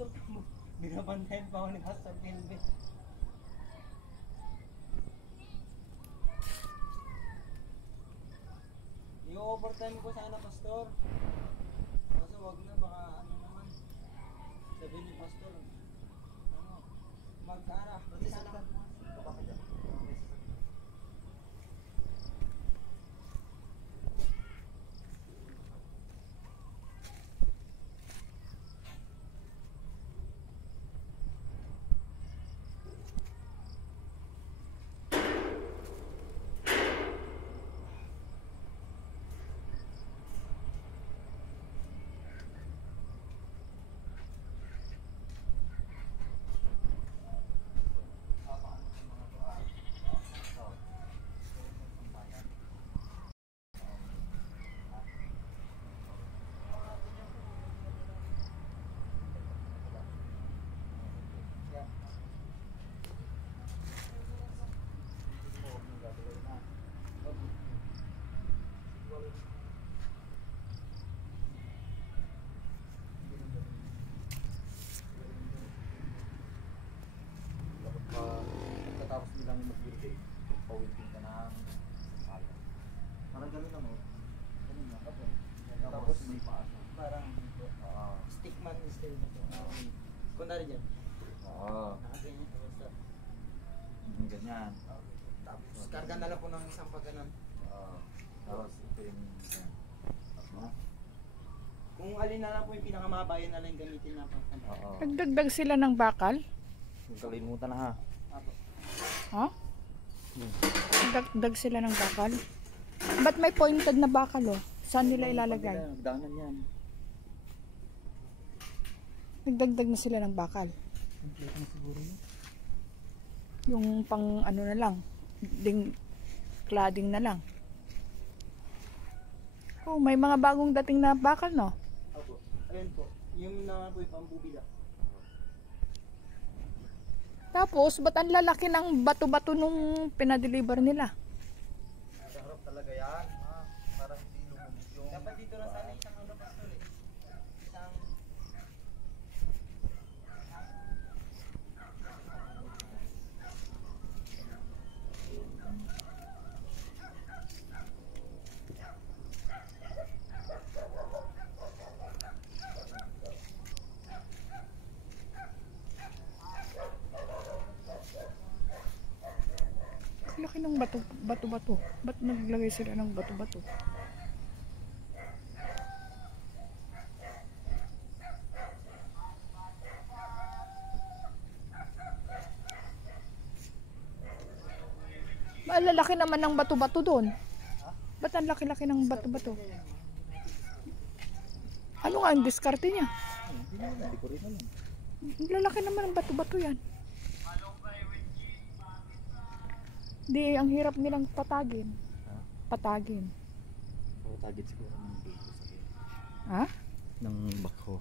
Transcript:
pastor mo. Binabantayan pa ako ni Pastor Kelvin. I-overtime ko sana, Pastor. Kaso wag na, baka ano naman. Sabihin ni Pastor, ano, magkara. Bakit yan? Tapos nilang mag-birthday, pawintin ka ng pala. Parang gano'n lang, oh. Ganun lang. Tapos may paasa. Parang stickman style na to. Kunwari dyan. Oo. Nakaganyan ko basta. Ganyan. Tapos karga na lang po ng isang pagganon. Oo. Tapos ito yung... Kung alin na lang po yung pinakamahaba, yun na lang yung gamitin na pang ano. Oo. Nagdagdag sila ng bakal? Kalimutan na ha. Apo. Ha? Nagdagdag sila ng bakal? Ba't may pointed na bakal oh? Saan nila ilalagay? Daanan yan. Nagdagdag na sila ng bakal? Complete na siguro yun. Yung pang ano na lang, cladding na lang. Oh, may mga bagong dating na bakal no? Apo. Ayun po. Yung naman po yung pambubila. Tapos, ba't ang lalaki ng bato-bato nung pinadeliver nila? Sarap talaga yan. Parang hindi lumubog yung... Dapat dito lang sana isang ano, Pastor eh. Isang... Laki ng bato-bato. Ba't naglagay sila ng bato-bato? Malalaki naman ng bato-bato doon. Ba't ang laki-laki ng bato-bato? Ano nga ang diskarte niya? Hindi ko rin alam. Ang lalaki naman ng bato-bato yan. Di, ang hirap nilang patagin. Ha? Patagin. O, target siguro ng dito sa Ha? ng bako.